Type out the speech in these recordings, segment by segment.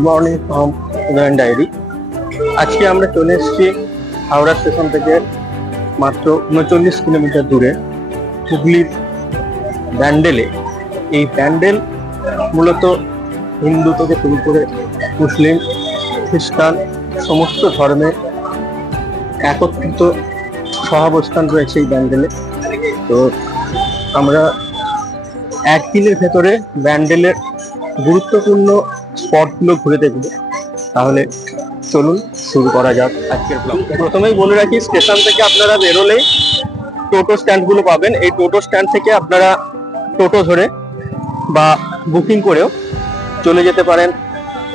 Good morning from Udayan diary আজকে আমরা চলে এসেছি হাওড়া স্টেশন থেকে মাত্র উনচল্লিশ কিলোমিটার দূরে হুগলির ব্যান্ডেলে এই ব্যান্ডেল মূলত হিন্দু থেকে শুরু করে মুসলিম, খ্রিস্টান, সমস্ত ধর্মের একত্রিত সহাবস্থান রয়েছে এই ব্যান্ডেলে তো আমরা একদিনের ভেতরে ব্যান্ডেলের গুরুত্বপূর্ণ স্পটগুলো ঘুরে দেখব। তাহলে চলুন, শুরু করা যাক আজকের ব্লগ প্রথমেই বলে রাখি, স্টেশন থেকে আপনারা বেরোলেই টোটো স্ট্যান্ডগুলো পাবেন। এই টোটো স্ট্যান্ড থেকে আপনারা টোটো ধরে বা বুকিং করেও চলে যেতে পারেন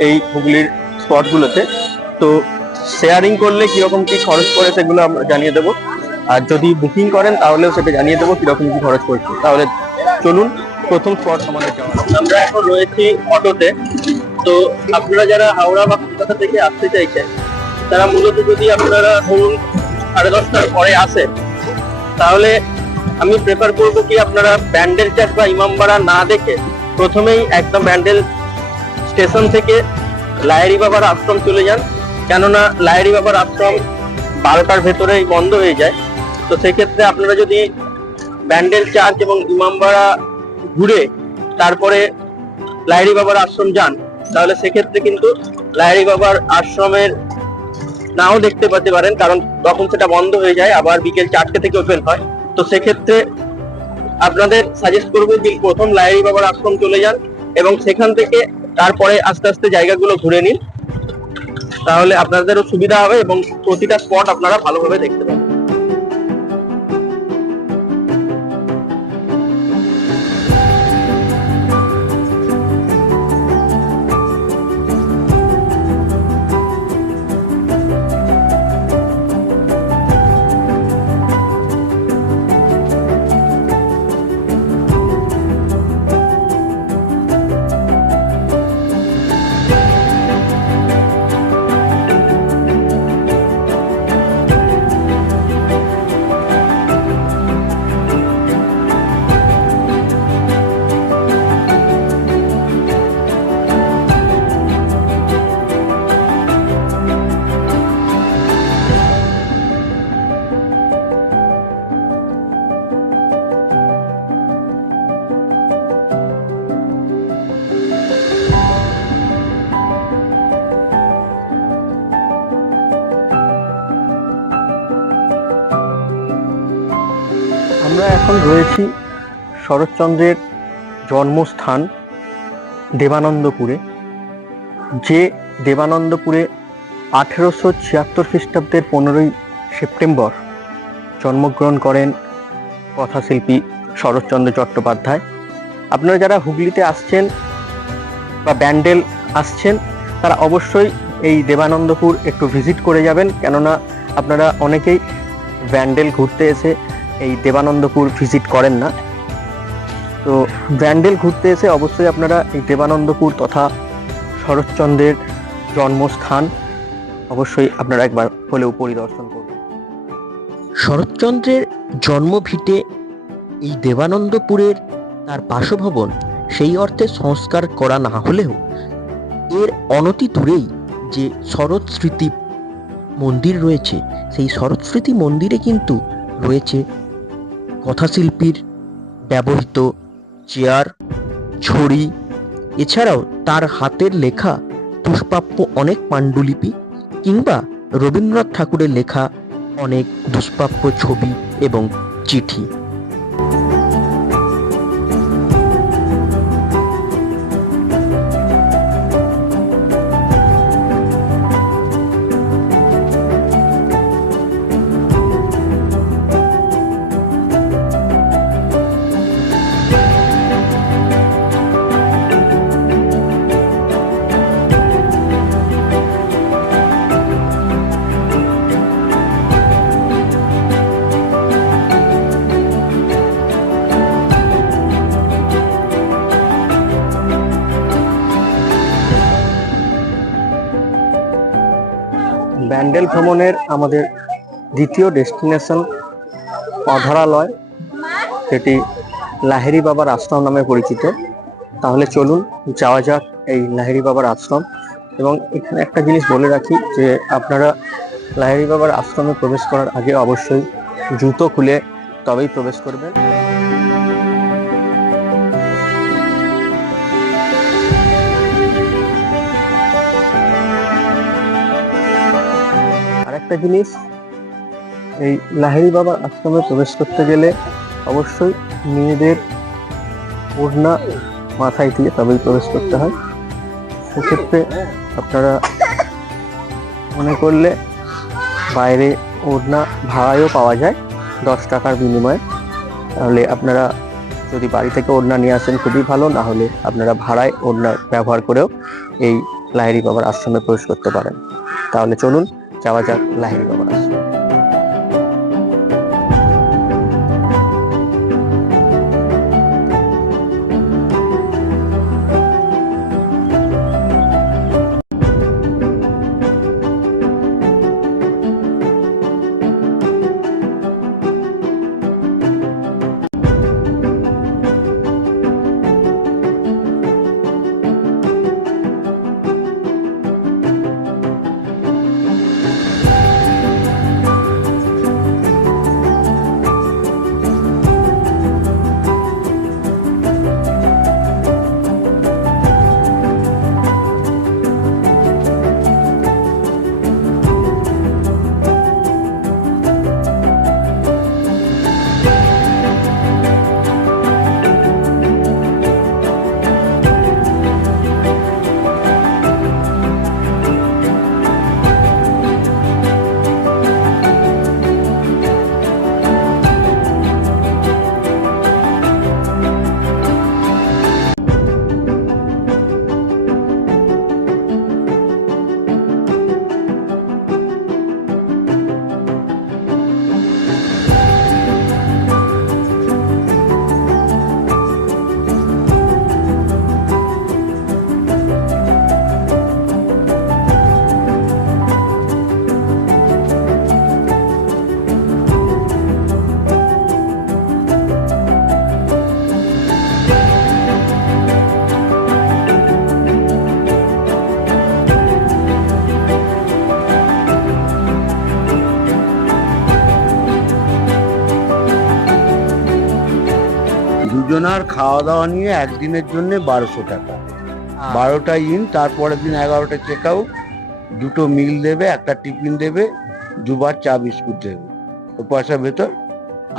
এই হুগলির স্পটগুলোতে। তো শেয়ারিং করলে কীরকম কি খরচ পড়ে সেগুলো আমরা জানিয়ে দেবো। আর যদি বুকিং করেন, তাহলেও সেটা জানিয়ে দেবো কীরকম কি খরচ পড়ছে। তাহলে চলুন, প্রথম স্পট আমাদের যাওয়া আমরা এখন রয়েছি অটোতে। তো আপনারা যারা হাওড়া বা কলকাতা থেকে আসতে চাইছেন, তারা মূলত যদি আপনারা ধরুন সাড়ে দশটার পরে আসেন, তাহলে আমি প্রেফার করব কি আপনারা ব্যান্ডেল চার্চ বা ইমামবাড়া না দেখে প্রথমেই একদম ব্যান্ডেল স্টেশন থেকে লায়েরি বাবার আশ্রম চলে যান। কেননা লায়েরি বাবার আশ্রম বারোটার ভেতরেই বন্ধ হয়ে যায়। তো সেক্ষেত্রে আপনারা যদি ব্যান্ডেল চার্চ এবং ইমামবাড়া ঘুরে তারপরে লাইরি বাবার আশ্রম যান তাহলে সেক্ষেত্রে কিন্তু লাইরি বাবার আশ্রমের নাও দেখতে পেতে পারেন, কারণ তখন সেটা বন্ধ হয়ে যায়, আবার বিকেল চারটে থেকে ওপেন হয়। তো সেক্ষেত্রে আপনাদের সাজেস্ট করব যে প্রথম লাইরি বাবার আশ্রম চলে যান এবং সেখান থেকে তারপরে আস্তে আস্তে জায়গাগুলো ঘুরে নিন। তাহলে আপনাদেরও সুবিধা হবে এবং প্রতিটা স্পট আপনারা ভালোভাবে দেখতে পাবেন। এখন রয়েছি শরৎচন্দ্রের জন্মস্থান দেবানন্দপুরে। যে দেবানন্দপুরে আঠেরোশো ছিয়াত্তর খ্রিস্টাব্দের পনেরোই সেপ্টেম্বর জন্মগ্রহণ করেন কথাশিল্পী শরৎচন্দ্র চট্টোপাধ্যায়। আপনারা যারা হুগলিতে আসছেন বা ব্যান্ডেল আসছেন, তারা অবশ্যই এই দেবানন্দপুর একটু ভিজিট করে যাবেন। কেননা আপনারা অনেকেই ব্যান্ডেল ঘুরতে এসে এই দেবানন্দপুর ভিজিট করেন না। তো ব্র্যান্ডেল ঘুরতে এসে অবশ্যই আপনারা এই দেবানন্দপুর তথা শরৎচন্দ্রের জন্মস্থান অবশ্যই আপনারা একবার হলেও পরিদর্শন করবেন শরৎচন্দ্রের জন্মভিটে এই দেবানন্দপুরের তার বাসভবন সেই অর্থে সংস্কার করা না হলেও এর অনতি দূরেই যে শরৎ স্মৃতি মন্দির রয়েছে, সেই শরৎ স্মৃতি মন্দিরে কিন্তু রয়েছে কথাশিল্পীর ব্যবহৃত চেয়ার, ছড়ি, এছাড়াও তার হাতের লেখা দুষ্প্রাপ্য অনেক পাণ্ডুলিপি কিংবা রবীন্দ্রনাথ ঠাকুরের লেখা অনেক দুষ্প্রাপ্য ছবি এবং চিঠি। ব্যান্ডেল ভ্রমণের আমাদের দ্বিতীয় ডেস্টিনেশন অধরালয় যেটি লাহেরি বাবার আশ্রম নামে পরিচিত। তাহলে চলুন যাওয়া যাক এই লাহেরি বাবার আশ্রম। এবং এখানে একটা জিনিস বলে রাখি যে আপনারা লাহিড়ি বাবার আশ্রমে প্রবেশ করার আগে অবশ্যই জুতো খুলে তবেই প্রবেশ করবেন। আরেকটা জিনিস, এই লাহিড়ি বাবার আশ্রমে প্রবেশ করতে গেলে অবশ্যই মেয়েদের ওড়না মাথায় দিয়ে তবেই প্রবেশ করতে হয়। সেক্ষেত্রে আপনারা মনে করলে বাইরে ওড়না ভাড়ায়ও পাওয়া যায় দশ টাকার বিনিময়ে। তাহলে আপনারা যদি বাড়ি থেকে ওড়না নিয়ে আসেন খুবই ভালো, না হলে আপনারা ভাড়ায় ওড়না ব্যবহার করেও এই লাহিড়ি বাবার আশ্রমে প্রবেশ করতে পারেন। তাহলে চলুন যাওয়া যাক লাহিড়ি বাবার খাওয়া দাওয়া নিয়ে একদিনের জন্য বারোশো টাকা। বারোটা ইন তারপরের দিন এগারোটা চেক আউট দুটো মিল দেবে একটা টিফিন দেবে দুবার চা বিস্কুট দেবে। ও পয়সা ভেতর।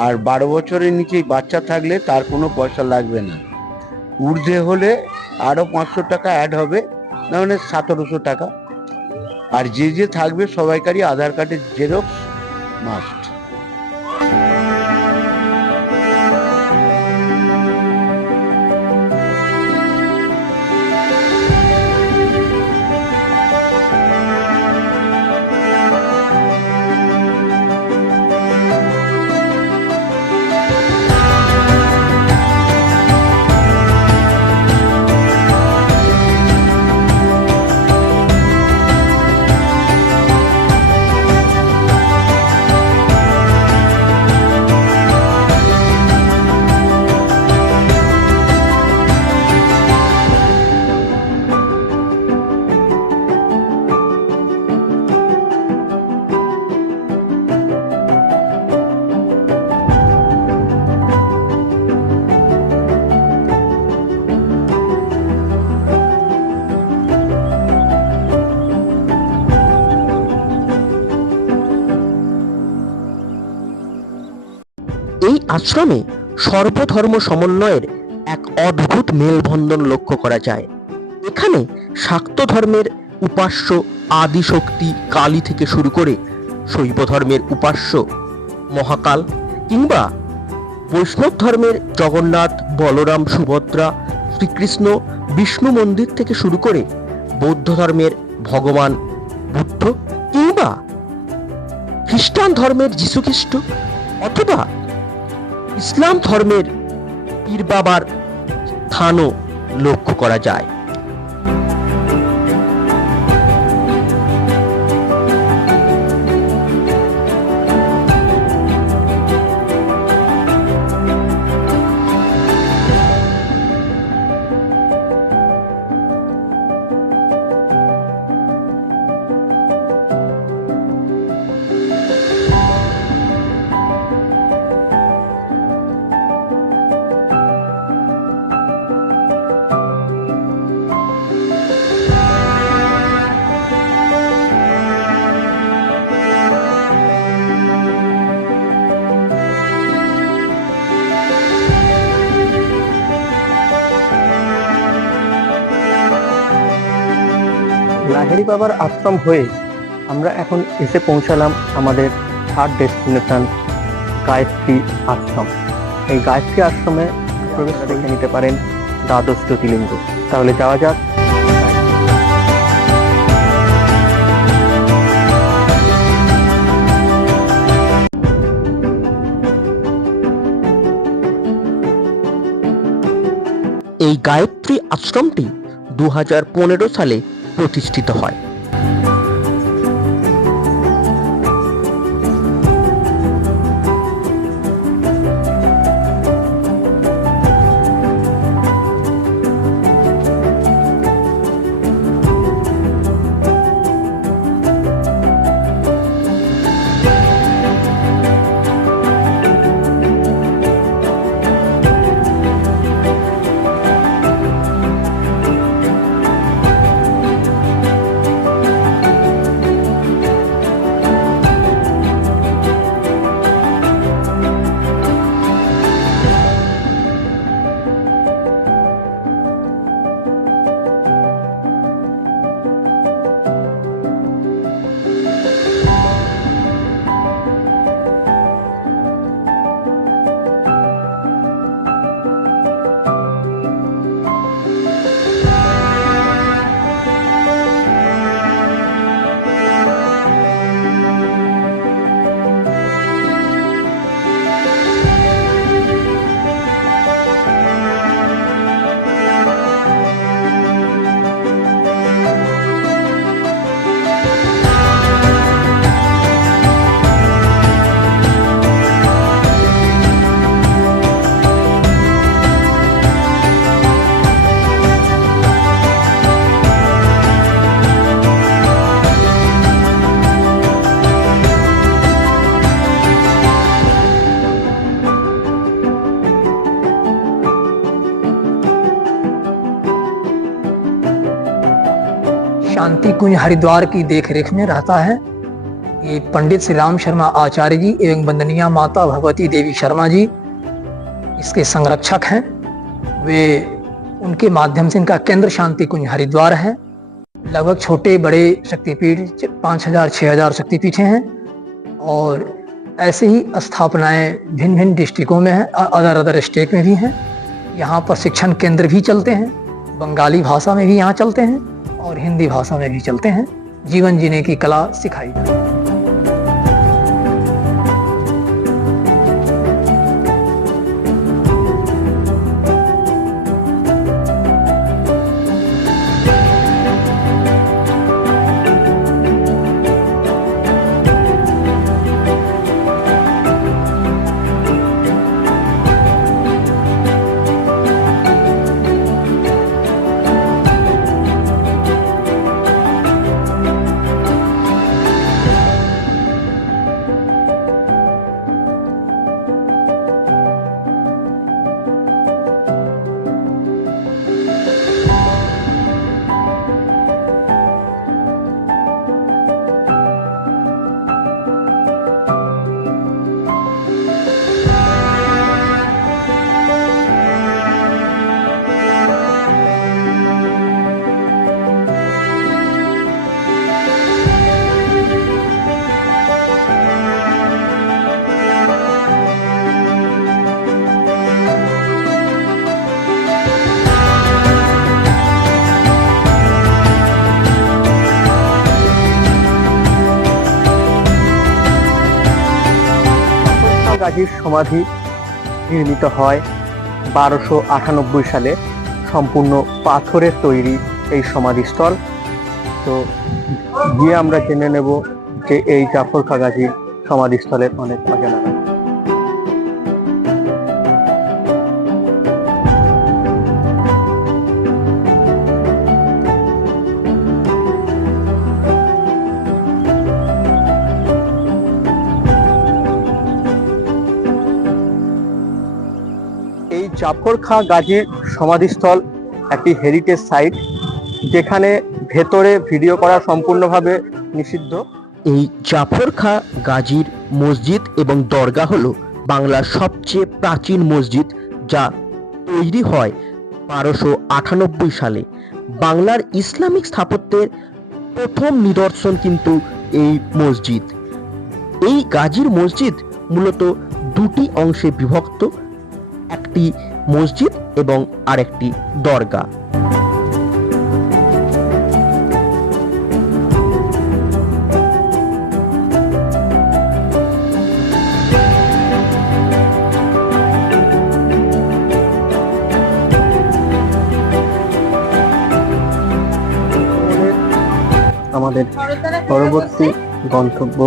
আর বারো বছরের নিচে বাচ্চা থাকলে তার কোনো পয়সা লাগবে না। ঊর্ধ্বে হলে আরও পাঁচশো টাকা অ্যাড হবে না মানে সতেরোশো টাকা। আর যে যে থাকবে সবাইকারই আধার কার্ডের জেরক্স মাস্ট আশ্রমে সর্বধর্ম সমন্বয়ের এক অদ্ভুত মেলবন্ধন লক্ষ্য করা যায়। এখানে শাক্ত ধর্মের উপাস্য আদিশক্তি কালী থেকে শুরু করে শৈব ধর্মের উপাস্য মহাকাল কিংবা বৈষ্ণব ধর্মের জগন্নাথ, বলরাম, সুভদ্রা, শ্রীকৃষ্ণ, বিষ্ণু মন্দির থেকে শুরু করে বৌদ্ধ ধর্মের ভগবান, বুদ্ধ কিংবা খ্রিস্টান ধর্মের যীশুখ্রিস্ট অথবা ইসলাম ধর্মের পীর বাবার স্থানও লক্ষ্য করা যায়। লাহেরি বাবার আশ্রম হয়ে আমরা এখন এসে পৌঁছালাম আমাদের থার্ড ডেস্টিনেশন গায়ত্রী আশ্রম। এই গায়ত্রী আশ্রমে প্রবেশ দেখে নিতে পারেন দ্বাদশ জ্যোতির্লিঙ্গ। তাহলে যাওয়া যাক। এই গায়ত্রী আশ্রমটি দু হাজার পনেরো সালে প্রতিষ্ঠিত হয়। शांति कुंज हरिद्वार की देखरेख में रहता है। ये पंडित श्री राम शर्मा आचार्य जी एवं वंदनीय माता भगवती देवी शर्मा जी इसके संरक्षक हैं। वे उनके माध्यम से इनका केंद्र शांति कुंज हरिद्वार है। लगभग छोटे बड़े शक्तिपीठ पाँच हज़ार छः हज़ार शक्तिपीठें हैं और ऐसे ही स्थापनाएँ भिन्न भिन्न डिस्ट्रिक्टों में हैं अदर अदर स्टेट में भी हैं। यहाँ पर शिक्षण केंद्र भी चलते हैं, बंगाली भाषा में भी यहाँ चलते हैं। और हिंदी भाषा में भी चलते हैं। जीवन जीने की कला सिखाई जाती है। জাফর সমাধি নির্মিত হয়। বারোশো আটানব্বই সালে সম্পূর্ণ পাথরের তৈরি এই সমাধিস্থল। তো গিয়ে আমরা জেনে নেব যে এই জাফর কাগাজি সমাধিস্থলের অনেক অজানা জাফর খা গাজীর সমাধিস্থল একটি হেরিটেজ সাইট যেখানে ভেতরে ভিডিও করা সম্পূর্ণভাবে নিষিদ্ধ। এই জাফর খা গাজীর মসজিদ এবং দরগা হলো বাংলার সবচেয়ে প্রাচীন মসজিদ যা তৈরি হয় বারোশো আটানব্বই সালে। বাংলার ইসলামিক স্থাপত্যের প্রথম নিদর্শন কিন্তু এই মসজিদ। এই গাজীর মসজিদ মূলত দুটি অংশে বিভক্ত, একটি মসজিদ এবং আরেকটি দরগা। আমাদের পরবর্তী গন্তব্য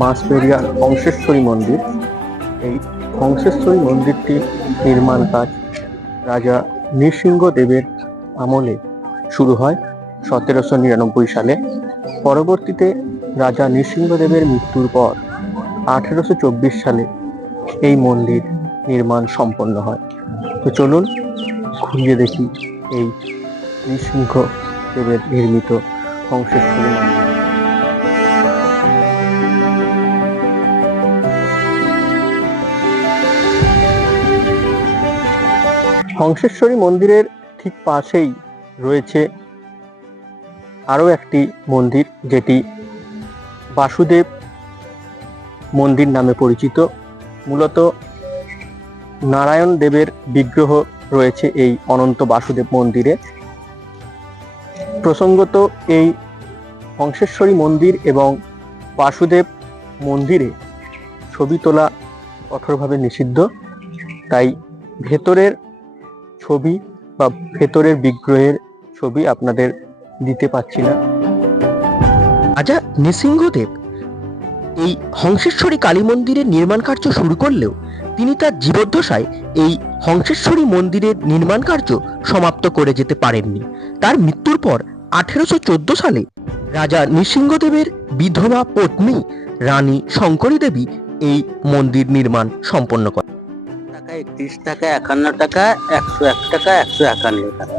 বাঁশবেরিয়া হংসেশ্বরী মন্দির। এই হংসেশ্বরী মন্দিরটি নির্মাণ কাজ রাজা নৃসিংহদেবের আমলে শুরু হয় সতেরোশো নিরানব্বই সালে। পরবর্তীতে রাজা নৃসিংহদেবের মৃত্যুর পর আঠেরোশো চব্বিশ সালে এই মন্দির নির্মাণ সম্পন্ন হয়। তো চলুন ঘুরিয়ে দেখি এই নৃসিংহ দেবের নির্মিত হংসেশ্বরী মন্দির। হংসেশ্বরী মন্দিরের ঠিক পাশেই রয়েছে আরও একটি মন্দির, যেটি বাসুদেব মন্দির নামে পরিচিত। মূলত নারায়ণ দেবের বিগ্রহ রয়েছে এই অনন্ত বাসুদেব মন্দিরে। প্রসঙ্গত এই হংসেশ্বরী মন্দির এবং বাসুদেব মন্দিরে ছবি তোলা কঠোরভাবে নিষিদ্ধ, তাই ভেতরের ছবি বা ভেতরের বিগ্রহের ছবি আপনাদের দিতে পাচ্ছি না। রাজা নৃসিংহদেব এই হংসেশ্বরী কালী মন্দিরের নির্মাণ কার্য শুরু করলেও তিনি তার জীবদ্দশায় এই হংসেশ্বরী মন্দিরের নির্মাণ কার্য সমাপ্ত করে যেতে পারেননি। তার মৃত্যুর পর আঠেরোশো চোদ্দ সালে রাজা নৃসিংহদেবের বিধবা পত্নী রানী শঙ্করী দেবী এই মন্দির নির্মাণ সম্পন্ন করেন। টাকা একত্রিশ টাকা একান্ন টাকা একশো এক টাকা একশো একান্ন টাকা।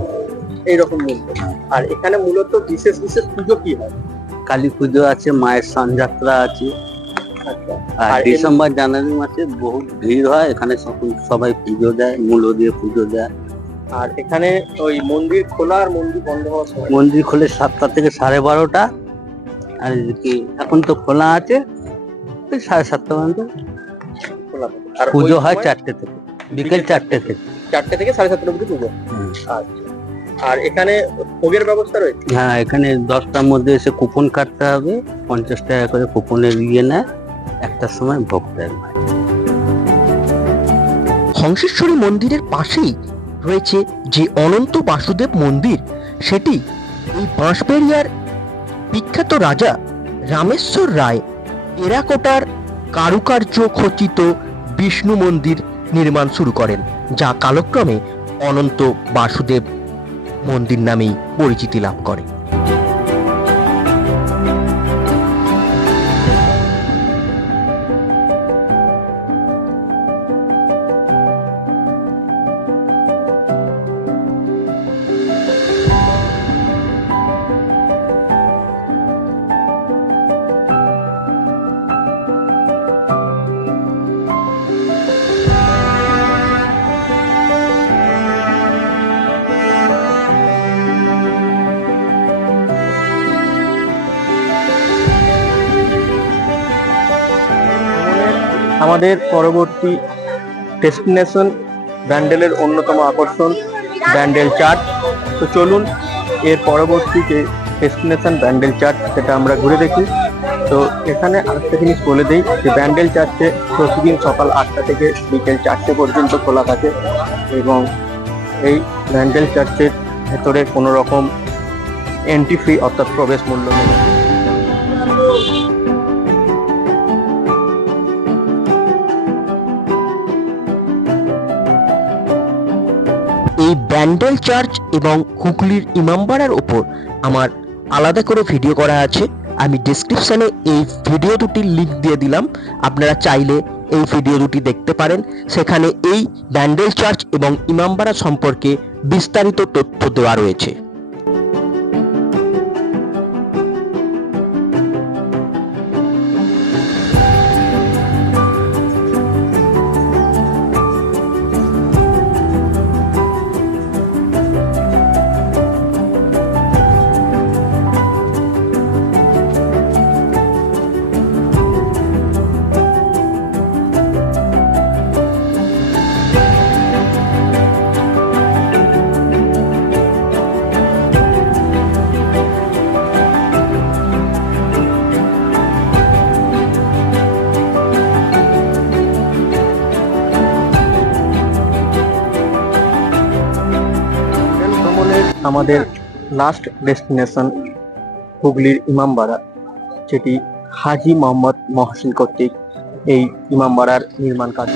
এইরকম মূল্য আর এখানে মূলত বিশেষ বিশেষ পুজো কি হয়? কালী পুজো আছে মায়ের সানযাত্রা আছে। আচ্ছা। আর ডিসেম্বর জানুয়ারি মাসে বহু ভিড় হয়। এখানে সবাই পুজো দেয় মূল্য দিয়ে পুজো দেয়। আর এখানে ওই মন্দির খোলা আর মন্দির বন্ধ হওয়ার সময়? মন্দির খোলে সাতটা থেকে সাড়ে বারোটা। আর কি এখন তো খোলা আছে সাড়ে সাতটা পর্যন্ত। খোলা আর পুজো হয় চারটে থেকে। বিকেল চারটে থেকে। চারটে থেকে সাড়ে সাতটা অবধি পুজো আচ্ছা। আর এখানে ভোগের ব্যবস্থা রয়েছে? হ্যাঁ এখানে দশটার মধ্যে এসে কুপন কাটতে হবে। পঞ্চাশ টাকা করে কুপনের ইয়ে নেয়। একটার সময় ভোগ দেয়। হংসেশ্বরী মন্দিরের পাশেই রয়েছে যে অনন্ত বাসুদেব মন্দির সেটি এই বাঁশবেড়িয়ার বিখ্যাত রাজা রামেশ্বর রায় টেরাকোটার কারুকার্য খচিত বিষ্ণু মন্দির নির্মাণ শুরু করেন যা কালক্রমে অনন্ত বাসুদেব মন্দির নামেই পরিচিতি লাভ করে। আমাদের পরবর্তী ডেস্টিনেশন ব্যান্ডেলের অন্যতম আকর্ষণ ব্যান্ডেল চার্চ। তো চলুন, এর পরবর্তী যে ডেস্টিনেশন ব্যান্ডেল চার্চ, সেটা আমরা ঘুরে দেখি। তো এখানে আরেকটা জিনিস বলে দিই, যে ব্যান্ডেল চার্চে প্রতিদিন সকাল আটটা থেকে বিকেল চারটে পর্যন্ত খোলা থাকে এবং এই ব্যান্ডেল চার্চের ভেতরে কোনো রকম এন্ট্রি ফ্রি অর্থাৎ প্রবেশ মূল্য নেই। এই ব্যান্ডেল চার্চ এবং হুগলির ইমামবাড়ার ওপর আমার আলাদা করে ভিডিও করা আছে। আমি ডিসক্রিপশানে এই ভিডিও দুটির লিঙ্ক দিয়ে দিলাম। আপনারা চাইলে এই ভিডিও দুটি দেখতে পারেন। সেখানে এই ব্যান্ডেল চার্চ এবং ইমামবাড়া সম্পর্কে বিস্তারিত তথ্য দেওয়া রয়েছে। আমাদের লাস্ট ডেস্টিনেশন হুগলির ইমামবাড়া যেটি হাজি মোহাম্মদ মহসিন কর্তৃক এই ইমামবাড়ার নির্মাণ কার্য।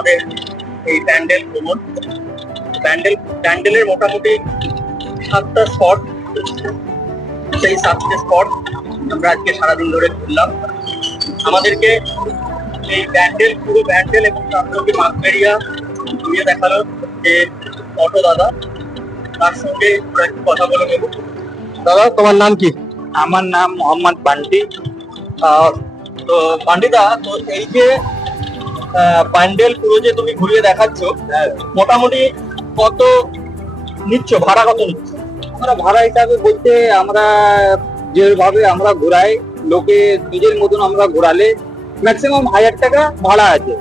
আমাদের এই প্যান্ডেল ভ্রমণ প্যান্ডেল প্যান্ডেলের মোটামুটি সাতটা স্পট সেই সাতটা স্পট আমরা আজকে সারাদিন ধরে ঘুরলাম। আমাদেরকে এই প্যান্ডেল পুরো প্যান্ডেল এবং তার সঙ্গে ঘুরিয়ে দেখাল যে অটো দাদা। তার সঙ্গে একটু কথা বলে নেব। দাদা তোমার নাম কি? আমার নাম মোহাম্মদ বান্টি। আহ, তো পান্ডিদা তো এই যে প্যান্ডেল পুরো যে তুমি ঘুরিয়ে দেখাচ্ছ মোটামুটি কত নিচ্ছ? ভাড়া কত নিচ্ছ? আমরা ভাড়া হিসাবে বলতে আমরা যেভাবে আমরা ঘোরাই লোকে নিজের মতন আমরা ঘোরালে ম্যাক্সিমাম হাজার টাকা ভাড়া আছে।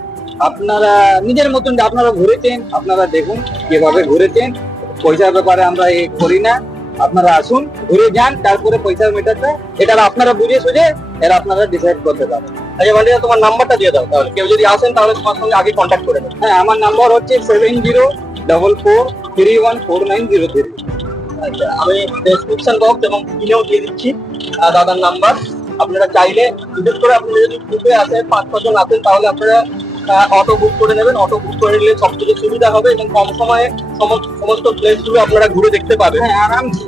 আপনারা নিজের মতন আপনারা ঘুরেছেন আপনারা দেখুন যেভাবে ঘুরেছেন। পয়সার ব্যাপারে আমরা এ করি না। আপনারা আসুন ঘুরে যান তারপরে পয়সার মেটারটা এটা আপনারা বুঝে সুঝে এরা আপনারা ডিসাইড করতে পারেন আচ্ছা পান্ডিদা তোমার নাম্বারটা দিয়ে দাও তাহলে। কেউ যদি আসেন তাহলে তোমার সঙ্গে আগে কন্ট্যাক্ট করে নেবে। হ্যাঁ আমার নাম্বার হচ্ছে seven zero double four three one four nine zero three আচ্ছা আমি ডেসক্রিপশন বক্স এবং স্ক্রিনেও দিয়ে দিচ্ছি দাদার নাম্বার। আপনারা চাইলে বিশেষ করে আপনি যদি গ্রুপে আসেন পাঁচ ছজন আসেন তাহলে আপনারা অটো বুক করে নেবেন। অটো বুক করে নিলে সব থেকে সুবিধা হবে এবং কম সময়ে সমস্ত সমস্ত প্লেসগুলো আপনারা ঘুরে দেখতে পাবেন। হ্যাঁ আরামসে।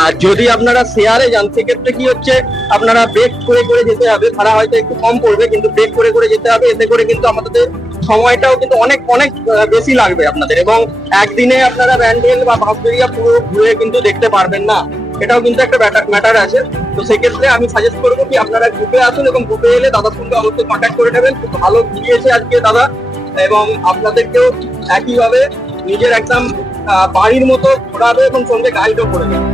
আর যদি আপনারা শেয়ারে যান, সেক্ষেত্রে কি হচ্ছে, আপনারা ব্রেক করে করে যেতে হবে। ভাড়া হয়তো একটু কম পড়বে, কিন্তু ব্রেক করে করে যেতে হবে। এতে করে কিন্তু আমাদের সময়টাও কিন্তু অনেক অনেক বেশি লাগবে আপনাদের। এবং একদিনে আপনারা ব্যান্ডেল বা বাঁশবেরিয়া পুরো ঘুরে কিন্তু দেখতে পারবেন না। এটাও কিন্তু একটা ম্যাটার আছে। তো সেক্ষেত্রে আমি সাজেস্ট করব কি, আপনারা গ্রুপে আসুন এবং গ্রুপে এলে দাদার সঙ্গে অবশ্যই কন্ট্যাক্ট করে নেবেন। খুব ভালো ঘুরিয়েছে আজকে দাদা। এবং আপনাদেরকেও একইভাবে নিজের একদম বাড়ির মতো ঘোরাবে এবং সঙ্গে গাইডও করে দেবে